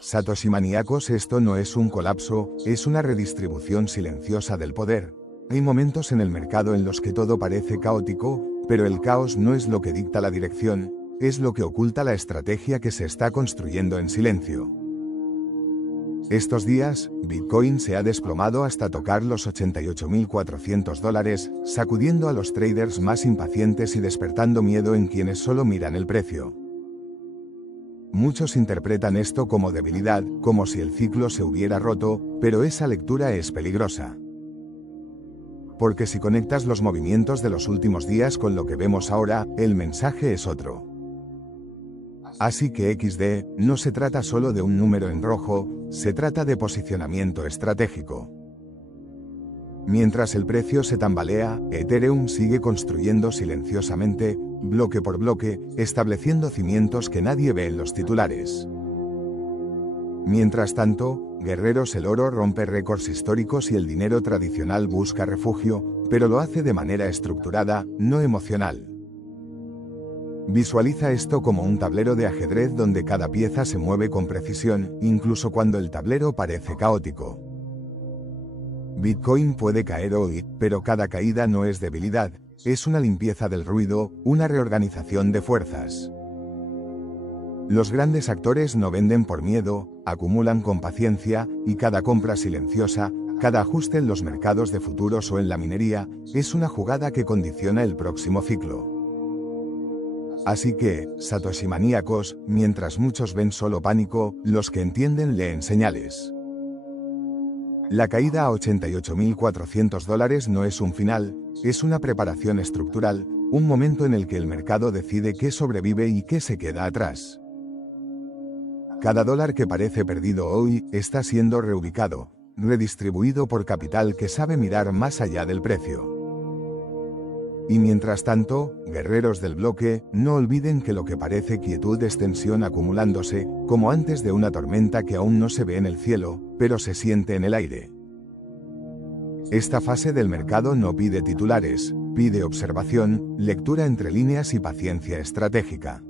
Satoshi maníacos, esto no es un colapso, es una redistribución silenciosa del poder. Hay momentos en el mercado en los que todo parece caótico, pero el caos no es lo que dicta la dirección, es lo que oculta la estrategia que se está construyendo en silencio. Estos días, Bitcoin se ha desplomado hasta tocar los $88.400, sacudiendo a los traders más impacientes y despertando miedo en quienes solo miran el precio. Muchos interpretan esto como debilidad, como si el ciclo se hubiera roto, pero esa lectura es peligrosa. Porque si conectas los movimientos de los últimos días con lo que vemos ahora, el mensaje es otro. Así que XD, no se trata solo de un número en rojo, se trata de posicionamiento estratégico. Mientras el precio se tambalea, Ethereum sigue construyendo silenciosamente, bloque por bloque, estableciendo cimientos que nadie ve en los titulares. Mientras tanto, guerreros, el oro rompe récords históricos y el dinero tradicional busca refugio, pero lo hace de manera estructurada, no emocional. Visualiza esto como un tablero de ajedrez donde cada pieza se mueve con precisión, incluso cuando el tablero parece caótico. Bitcoin puede caer hoy, pero cada caída no es debilidad, es una limpieza del ruido, una reorganización de fuerzas. Los grandes actores no venden por miedo, acumulan con paciencia, y cada compra silenciosa, cada ajuste en los mercados de futuros o en la minería, es una jugada que condiciona el próximo ciclo. Así que, Satoshi maníacos, mientras muchos ven solo pánico, los que entienden leen señales. La caída a $88.400 no es un final, es una preparación estructural, un momento en el que el mercado decide qué sobrevive y qué se queda atrás. Cada dólar que parece perdido hoy, está siendo reubicado, redistribuido por capital que sabe mirar más allá del precio. Y mientras tanto, guerreros del bloque, no olviden que lo que parece quietud es tensión acumulándose, como antes de una tormenta que aún no se ve en el cielo, pero se siente en el aire. Esta fase del mercado no pide titulares, pide observación, lectura entre líneas y paciencia estratégica.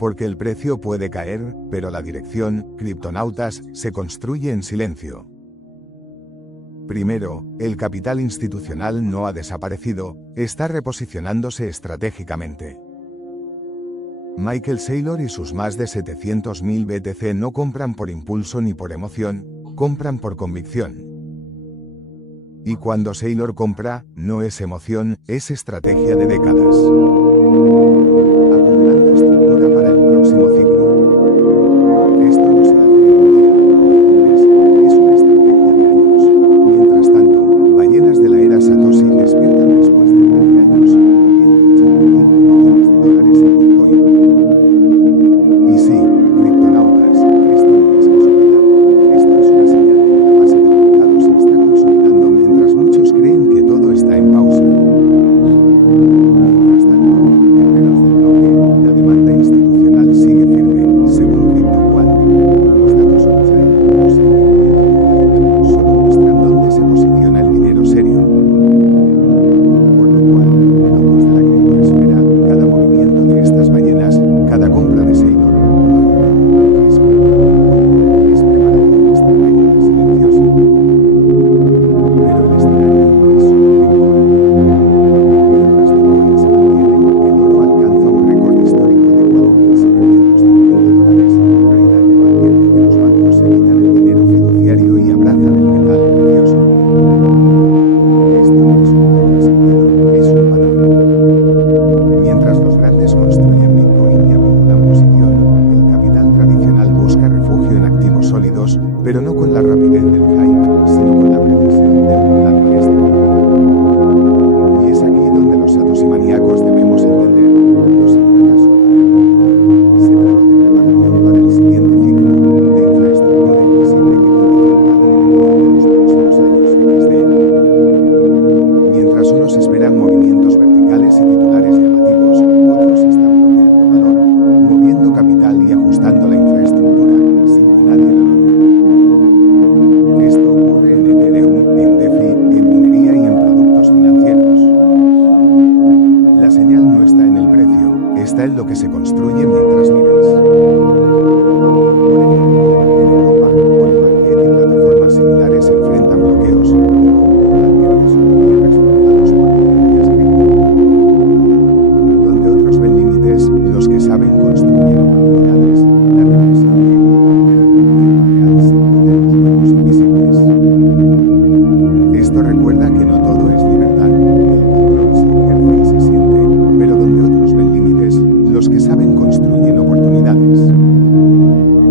Porque el precio puede caer, pero la dirección, criptonautas, se construye en silencio. Primero, el capital institucional no ha desaparecido, está reposicionándose estratégicamente. Michael Saylor y sus más de 700.000 BTC no compran por impulso ni por emoción, compran por convicción. Y cuando Saylor compra, no es emoción, es estrategia de décadas. Acumulando estructura para el próximo ciclo. Esto no se hace en un día, en un mes, es una estrategia de años. Mientras tanto, ballenas de la era Satoshi despiertan después de 13 años, moviendo $85 millones en Bitcoin. Y sí, criptonautas, esto no es casualidad, esto es una señal de que la base del mercado se está consolidando mientras muchos creen que todo está en pausa. Mientras tanto, guerreros del bloque, la demanda institucional sigue firme, según CryptoQuant. bloqueos, y advierte sobre cierres forzados por tendencias cripto. Donde otros ven límites, los que saben construyen oportunidades. La represión llega, pero el movimiento real se mueve en los huecos invisibles. Esto recuerda que no todo es libertad. El control se ejerce y se siente, pero donde otros ven límites, los que saben construyen oportunidades.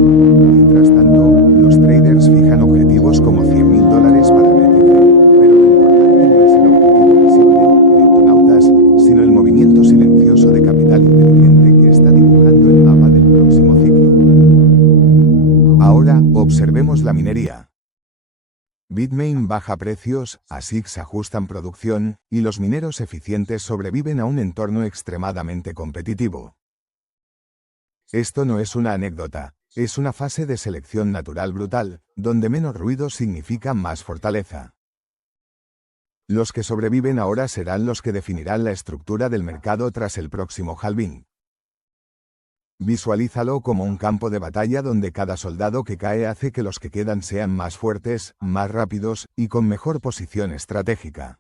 Mientras tanto, los traders fijan objetivos como $100.000 para BTC, pero lo importante no es el objetivo visible, criptonautas, sino el movimiento silencioso de capital inteligente que está dibujando el mapa del próximo ciclo. Ahora, observemos la minería. Bitmain baja precios, ASICs ajustan producción, y los mineros eficientes sobreviven a un entorno extremadamente competitivo. Esto no es una anécdota, es una fase de selección natural brutal, donde menos ruido significa más fortaleza. Los que sobreviven ahora serán los que definirán la estructura del mercado tras el próximo halving. Visualízalo como un campo de batalla donde cada soldado que cae hace que los que quedan sean más fuertes, más rápidos, y con mejor posición estratégica.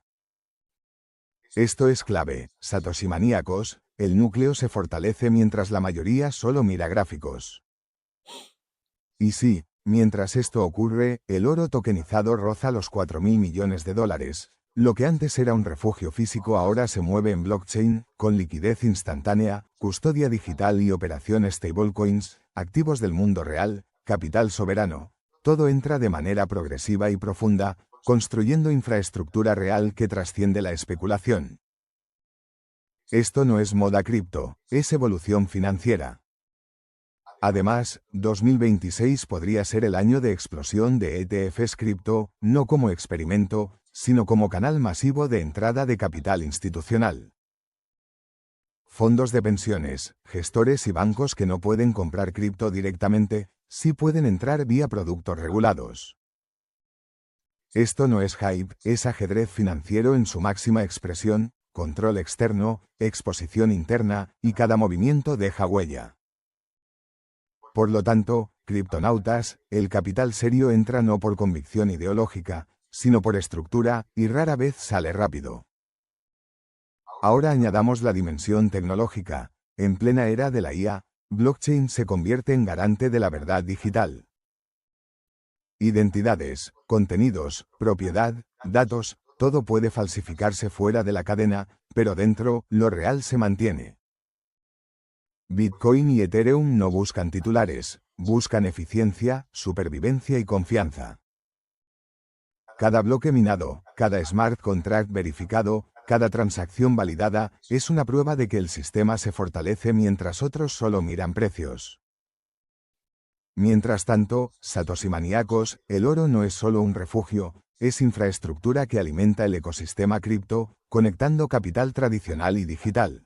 Esto es clave, Satoshi maníacos, el núcleo se fortalece mientras la mayoría solo mira gráficos. Y sí, mientras esto ocurre, el oro tokenizado roza los $4.000 millones. Lo que antes era un refugio físico ahora se mueve en blockchain, con liquidez instantánea, custodia digital y operaciones stablecoins, activos del mundo real, capital soberano. Todo entra de manera progresiva y profunda, construyendo infraestructura real que trasciende la especulación. Esto no es moda cripto, es evolución financiera. Además, 2026 podría ser el año de explosión de ETFs cripto, no como experimento, sino como canal masivo de entrada de capital institucional. Fondos de pensiones, gestores y bancos que no pueden comprar cripto directamente, sí pueden entrar vía productos regulados. Esto no es hype, es ajedrez financiero en su máxima expresión, control externo, exposición interna, y cada movimiento deja huella. Por lo tanto, criptonautas, el capital serio entra no por convicción ideológica, sino por estructura, y rara vez sale rápido. Ahora añadamos la dimensión tecnológica. En plena era de la IA, blockchain se convierte en garante de la verdad digital. Identidades, contenidos, propiedad, datos, todo puede falsificarse fuera de la cadena, pero dentro, lo real se mantiene. Bitcoin y Ethereum no buscan titulares, buscan eficiencia, supervivencia y confianza. Cada bloque minado, cada smart contract verificado, cada transacción validada, es una prueba de que el sistema se fortalece mientras otros solo miran precios. Mientras tanto, Satoshi maníacos, el oro no es solo un refugio, es infraestructura que alimenta el ecosistema cripto, conectando capital tradicional y digital.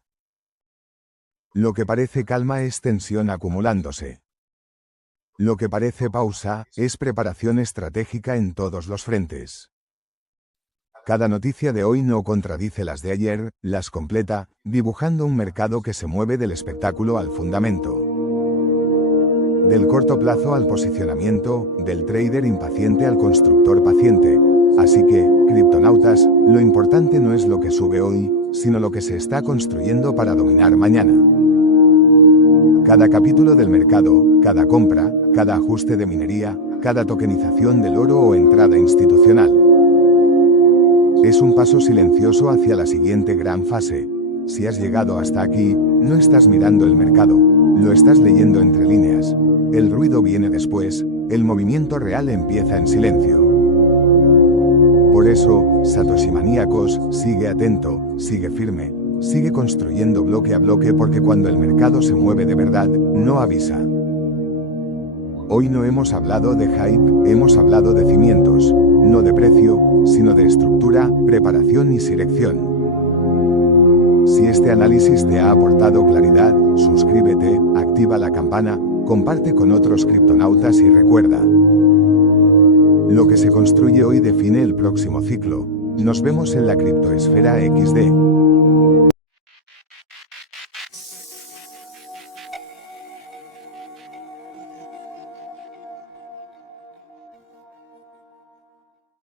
Lo que parece calma es tensión acumulándose. Lo que parece pausa, es preparación estratégica en todos los frentes. Cada noticia de hoy no contradice las de ayer, las completa, dibujando un mercado que se mueve del espectáculo al fundamento. Del corto plazo al posicionamiento, del trader impaciente al constructor paciente. Así que, criptonautas, lo importante no es lo que sube hoy, sino lo que se está construyendo para dominar mañana. Cada capítulo del mercado, cada compra, cada ajuste de minería, cada tokenización del oro o entrada institucional. Es un paso silencioso hacia la siguiente gran fase. Si has llegado hasta aquí, no estás mirando el mercado, lo estás leyendo entre líneas. El ruido viene después, el movimiento real empieza en silencio. Por eso, Satoshi maníacos, sigue atento, sigue firme, sigue construyendo bloque a bloque porque cuando el mercado se mueve de verdad, no avisa. Hoy no hemos hablado de hype, hemos hablado de cimientos, no de precio, sino de estructura, preparación y selección. Si este análisis te ha aportado claridad, suscríbete, activa la campana, comparte con otros criptonautas y recuerda. Lo que se construye hoy define el próximo ciclo. Nos vemos en la criptoesfera XD.